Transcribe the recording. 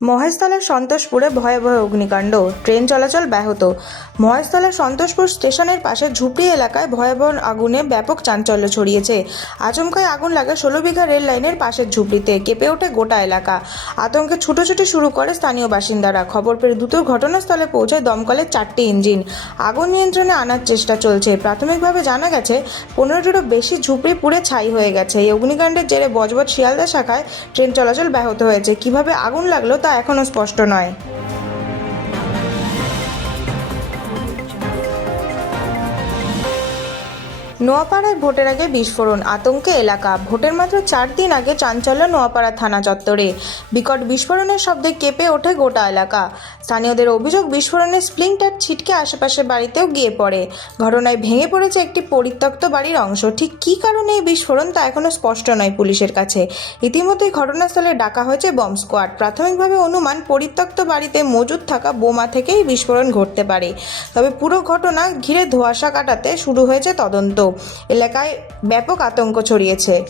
মহেশতলার সন্তোষপুরে ভয়াবহ অগ্নিকাণ্ড, ট্রেন চলাচল ব্যাহত। মহেশতলার সন্তোষপুর স্টেশনের পাশে ঝুপড়ি এলাকায় ভয়াবহ আগুনে ব্যাপক চাঞ্চল্য ছড়িয়েছে। আচমকাই আগুন লাগে 16 বিঘা রেল লাইনের পাশের ঝুপড়িতে। কেঁপে ওঠে গোটা এলাকা। আতঙ্কে ছুটোছুটি শুরু করে স্থানীয় বাসিন্দারা। খবর পেয়ে দ্রুত ঘটনাস্থলে পৌঁছায় দমকলের 4টি ইঞ্জিন। আগুন নিয়ন্ত্রণে আনার চেষ্টা চলছে। প্রাথমিকভাবে জানা গেছে 15টিরও বেশি ঝুপড়ি পুড়ে ছাই হয়ে গেছে। এই অগ্নিকাণ্ডের জেরে বজবজ শিয়ালদা শাখায় ট্রেন চলাচল ব্যাহত হয়েছে। কিভাবে আগুন লাগলো তা এখনো স্পষ্ট নয়। নোয়াপাড়ায় ভোটের আগে বিস্ফোরণ, আতঙ্কে এলাকা। ভোটের মাত্র 4 দিন আগে চাঞ্চল্য নোয়াপাড়া থানা চত্বরে। বিকট বিস্ফোরণের শব্দে কেঁপে ওঠে গোটা এলাকা। স্থানীয়দের অভিযোগ, বিস্ফোরণে স্প্লিন্টার ছিটকে আশেপাশের বাড়িতেও গিয়ে পড়ে। ঘটনায় ভেঙে পড়েছে একটি পরিত্যক্ত বাড়ির অংশ। ঠিক কী কারণে এই বিস্ফোরণ তা এখনও স্পষ্ট নয় পুলিশের কাছে। ইতিমধ্যেই ঘটনাস্থলে ডাকা হয়েছে বম্ব স্কোয়াড। প্রাথমিকভাবে অনুমান, পরিত্যক্ত বাড়িতে মজুদ থাকা বোমা থেকেই বিস্ফোরণ ঘটতে পারে। তবে পুরো ঘটনা ঘিরে ধোঁয়াশা কাটাতে শুরু হয়েছে তদন্ত। এলাকায় ব্যাপক আতঙ্ক ছড়িয়েছে।